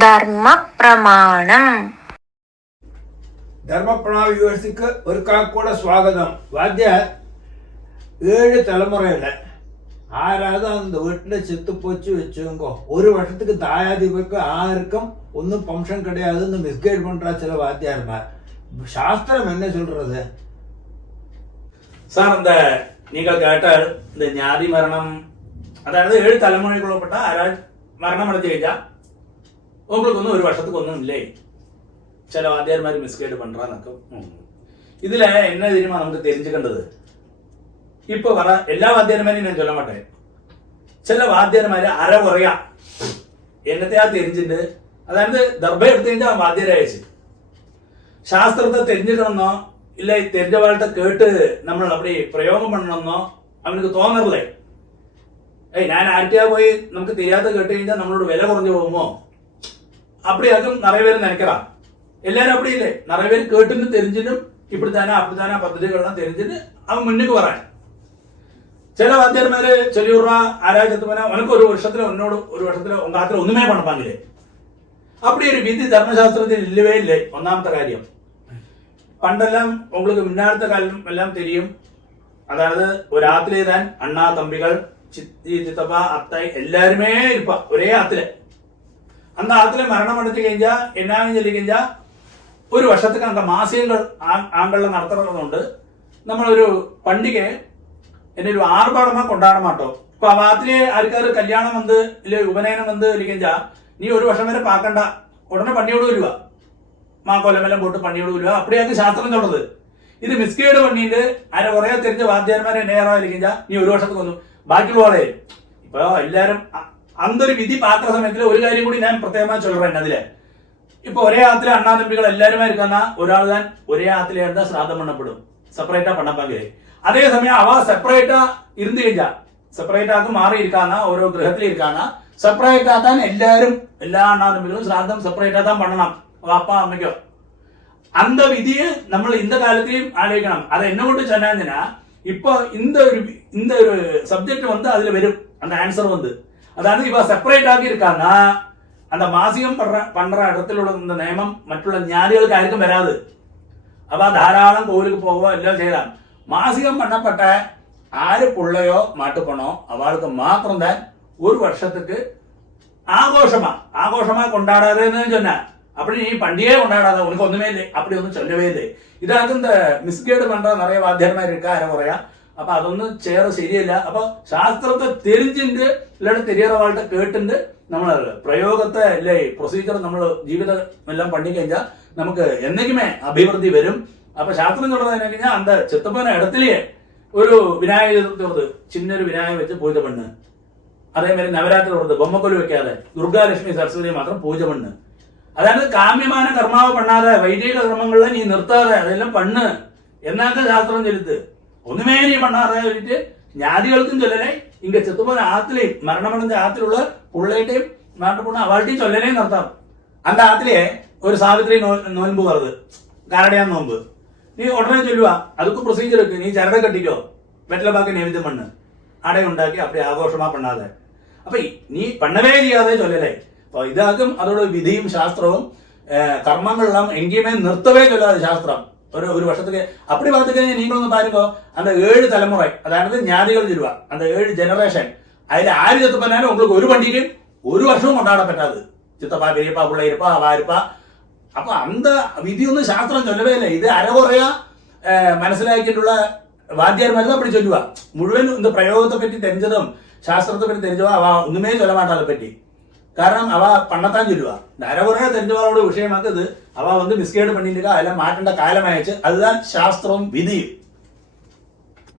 ധർമ്മ പ്രമാണം. ധർമ്മപ്രണാം വ്യൂവേഴ്സിക്ക് ഒരു കാക്കൂടെ സ്വാഗതം. വാദ്യാർ 7 തലമുറയില് ആരാധ அந்த வீட்டுல செத்து போச்சு வச்சுக்கோ, ஒரு வருஷத்துக்கு தாயாதிபருக்கு யாருக்கும் ஒன்றும் பம்சம் கிடையாதுன்னு மிஸ்கைட் பண்றா சில வாத்தியார்மார். சாஸ்திரம் என்ன சொல்றது சார்? இந்த நீங்கள் கேட்டால் இந்த ஞாதி மரணம், அதாவது 7 தலைமுறைக்குள்ளப்பட்ட ஆரால் மரணம் அடைஞ்சு കഴിഞ്ഞാൽ உங்களுக்கு ஒன்றும் ஒரு வருஷத்துக்கு ஒன்றும் இல்லை. சில வாத்தியார் மாதிரி மிஸ்கைடு பண்றான்னு. இதுல என்ன தெரியுமா நமக்கு தெரிஞ்சுக்கின்றது? இப்போ வர எல்லா வாத்தியார்மாரையும் நான் சொல்ல மாட்டேன். சில வாத்தியார்மாര് அரை குறையா என்னத்தையா தெரிஞ்சுட்டு, அதாவது தர்பை எடுத்து കഴിഞ്ഞാൽ வாத்தியாராயிடுச்சு. சாஸ்திரத்தை தெரிஞ்சுக்கணும்னோ இல்லை தெரிஞ்ச வாழ்க்கை கேட்டு നമ്മൾ அப்படி பிரயோகம் பண்ணணும்னோ அவனுக்கு தோணலை. ഞാൻ ആർട്ടിയാ പോയി നമുക്ക് தெரியாத கேட்டு കഴിഞ്ഞാൽ നമ്മളോട് വില കുറഞ്ഞു പോകുമോ? அப்படியாக்கும் நிறைய பேர் நினைக்கிறான். எல்லாரும் அப்படி இல்லை. நிறைய பேர் கேட்டுன்னு தெரிஞ்சிடும் இப்படித்தானே அப்படித்தானே பദ്ധதிகள்லாம் தெரிஞ்சுட்டு அவன் முன்னுக்கு வரான். சில வாத்தியார்மாര് சொல்லிடுறா ஆராய்ச்சத்துமான உனக்கு ஒரு வருஷத்துல உன்னோட ஒரு வருஷத்துல உங்க ஆத்துல ஒண்ணுமே பண்ணப்பாங்களே. அப்படி ஒரு விதி தர்மசாஸ்திரத்தில் இல்லவே இல்லை. ஒன்னாமത്തെ காரியம், പണ്ടെല്ലാം உங்களுக்கு முன்னாடி காலம் எல்லாம் தெரியும். அதாவது ஒரு ஆத்திலே தான் அண்ணா தம்பிகள் சித்தி சித்தப்பா அத்தை எல்லாருமே இருப்பா ஒரே ஆத்துல. அந்த ஆத்துல மரணம் அடைஞ்சு കഴിഞ്ഞാൽ എന്നാന്ന് சொல்லி കഴിഞ്ഞാൽ ഒരു വർഷத்துக்கு அந்த മാസികകൾ ആങ്കളിൽ നടത്തുന്നതുകൊണ്ട് നമ്മളൊരു പண்டிകയെ എന്നെ ഒരു ആർഭാടമാ കൊണ്ടാടമാട്ടോ. ഇപ്പൊ ആ വാത്തില് ആൾക്കാർ കല്യാണം വന്ന് ഇല്ല ഉപനയനം വന്ന് ഇരിക്കഞ്ചാ നീ ഒരു വർഷം വരെ പാക്കണ്ട, ഉടനെ പണിയോട് വരുക, കൊല്ലമെല്ലാം പോട്ട് പണിയോട് വരുക. അപ്പടിയാക്ക് ശാസ്ത്രം തൊടത്. ഇത് മിസ്കേഡ് പണിയിട്ട് ആരെ കുറെ தெரிஞ்ச വാദ്യാന്മാരെ എന്നെ ഇരിക്കഞ്ചാ നീ ഒരു വർഷத்துக்கு വന്നു ബാക്കിയുള്ളവരെ. ഇപ്പൊ എല്ലാരും അന്തൊരു വിധി പാത്ര സമയത്തിൽ ഒരു കാര്യം കൂടി ഞാൻ പ്രത്യേകമായി ചൊല്ലുറേன். അതില് ഇപ്പൊ ഒരേ ആത്തിലെ അണ്ണാ തമ്പികൾ എല്ലാരുമായി ഇരിക്കുന്ന ഒരാൾ താൻ ഒരേ ആത്തിലെ എടുത്താൽ ശ്രാദ്ധം പണ്ണപ്പെടും, സെപ്പറേറ്റാ പണ്ണപ്പാങ്കിലേ. അതേ സമയം അവ സെപ്പറേറ്റാ ഇരുന്ന് കഴിഞ്ഞാ സെപ്പറേറ്റാക്ക് മാറി ഇരിക്കാന്ന ഓരോ ഗൃഹത്തിൽ ഇരിക്കാന്ന സെപ്പറേറ്റാത്താൻ എല്ലാരും എല്ലാ അണ്ണാ തമ്പികളും ശ്രാദ്ധം സെപ്പറേറ്റാത്താൻ പണ്ണണം, അപ്പ അമ്മയ്ക്കോ. அந்த விதியை നമ്മൾ இந்த காலத்திலையும் ஆலோசிக்கணும். அதை என்ன கொண்டு சொன்னா இப்போ இந்த ஒரு சப்ஜெக்ட் வந்து அதுல வரும் அந்த ஆன்சர் வந்து. அதாவது இவ செப்பரேட் ஆகி இருக்காங்க, அந்த மாசிகம் பண்ற இடத்திലുള്ള இந்த നിയമം മറ്റുള്ള ജ്ഞാനികൾക്ക് ആർക്കും വരാது. അവ ധാരാളം കോവിലുക്ക് പോവോ എല്ലാം ചെയ്യலாம். മാസികം பண்ணப்பட்ட ആര് പുള്ളയോ മാട്ടുപണോ അവൾക്ക് മാത്രം താൻ ഒരു വർഷத்துக்கு ஆகோஷமா கொண்டாடாதுன்னு சொன்ன. அப்படி நீ பண்டிகையே கொண்டாடாத, உனக்கு ஒண்ணுமே இல்லை, அப்படி ஒன்றும் சொல்லவே இல்லை. இதாக்கு இந்த மிஸ்கேடு பண்ற நிறைய வாத்தியார்மார் இருக்கா அரை குறையா. அப்ப അതൊന്നും ചേർ ശരിയല്ല. അപ്പൊ ശാസ്ത്രത്തെ தெரிஞ்சுட்டு ഇല്ലാണ്ട് തെരിയാറവാളുടെ കേട്ടിട്ട് നമ്മൾ പ്രയോഗത്തെ അല്ലേ പ്രൊസീജിയർ നമ്മൾ ജീവിതം എല്ലാം പണി കഴിഞ്ഞാൽ നമുക്ക് എന്തെങ്കിലുമേ അഭിവൃദ്ധി വരും. അപ്പൊ ശാസ്ത്രം சொல்றது കഴിഞ്ഞാൽ அந்த ചിത്തപ്പന ഇടത്തിലേ ഒരു വിനായക ചതുർത്ഥി ചിന്നൊരു വിനായക വെച്ച് പൂജ പണ്ണ്. അതേമാതിരി നവരാത്രി ഉള്ളത് ബൊമ്മക്കൊലു വെക്കാതെ ദുർഗാലക്ഷ്മി സരസ്വതി മാത്രം പൂജ പണ്ണ്. അതായത് കാമ്യമാന കർമാവ് പണ്ണാതെ വൈദിക കർമ്മങ്ങളിലെ നീ നിർത്താതെ അതെല്ലാം പണ്ണ് എന്നാക്ക ശാസ്ത്രം ചെലുത്ത്. ഒന്നുമേ നീ പണ്ണാതെ വെച്ചിട്ട് ജ്ഞാതികൾക്കും ചൊല്ലലേ ഇങ്ങ ചെത്തുപോലെ ആത്തിലെയും മരണമടഞ്ഞ ആത്തിലുള്ള പുള്ളേട്ടേയും നാട്ടുപുണ്ണ അവളുടെയും ചൊല്ലലേയും നടത്താം. അന്ത ആത്തിലെ ഒരു സാവിത്രി നോൻപ് പറഞ്ഞത് കാരടയാൻ നോമ്പ് നീ ഉടനെ ചൊല്ലുക. അതൊക്കെ പ്രൊസീജിയർ ഒക്കെ നീ ചരട കെട്ടിക്കോ, വെറ്റലപ്പാക്കി നൈവേദ്യം പണ്ണ്, അടയുണ്ടാക്കി அப்படி ആഘോഷമാ പണ്ണാതെ. അപ്പൊ നീ പണ്ണവേ ചെയ്യാതെ ചൊല്ലലേ. അപ്പൊ ഇതാക്കും അതോട് വിധിയും ശാസ്ത്രവും കർമ്മങ്ങളെല്ലാം എങ്കിയുമേ നിർത്തവേ ചൊല്ലാതെ ശാസ്ത്രം ഒരു വർഷத்துக்கு. அப்படி பார்த்துக்க நீங்களும் பாருங்க, அந்த 7 தலைமுறை அதாவது ஞானிகள் சொல்லுவா அந்த 7 ஜெனரேஷன் அதுல ஆறு செத்து பண்ணாலும் உங்களுக்கு ஒரு பண்டிகை ஒரு வருஷமும் கொண்டாட பറ്റാது. சித்தப்பா பெரியப்பா பிள்ளை இருப்பா அவா இருப்பா. അപ്പൊ അന്ത വിധിയൊന്നും ശാസ്ത്രം ചൊല്ലവേ ഇല്ല. ഇത് അരകുറയാ മനസ്സിലാക്കിയിട്ടുള്ള വാദ്യാർമാരും അപ്പടി ചൊല്ലുക. മുഴുവൻ இந்த പ്രയോഗത്തെ പറ്റി தெரிஞ்சതും ശാസ്ത്രത്തെ പറ്റി தெரிஞ்சவா അവ ഒന്നുമേ ചൊല്ല മാട്ടാതെ പറ്റി. കാരണം അവ പണ്ണത്താൻ ചൊല്ലുക. അരകുറയെ தெரிஞ்சவாளோட விஷயமாக்குது அவ வந்து மிஸ்கேடு பண்ணிட்டு அதெல்லாம் மாட்டேண்ட காலமாயிடுச்சு. அதுதான் சாஸ்திரம் விதியும்.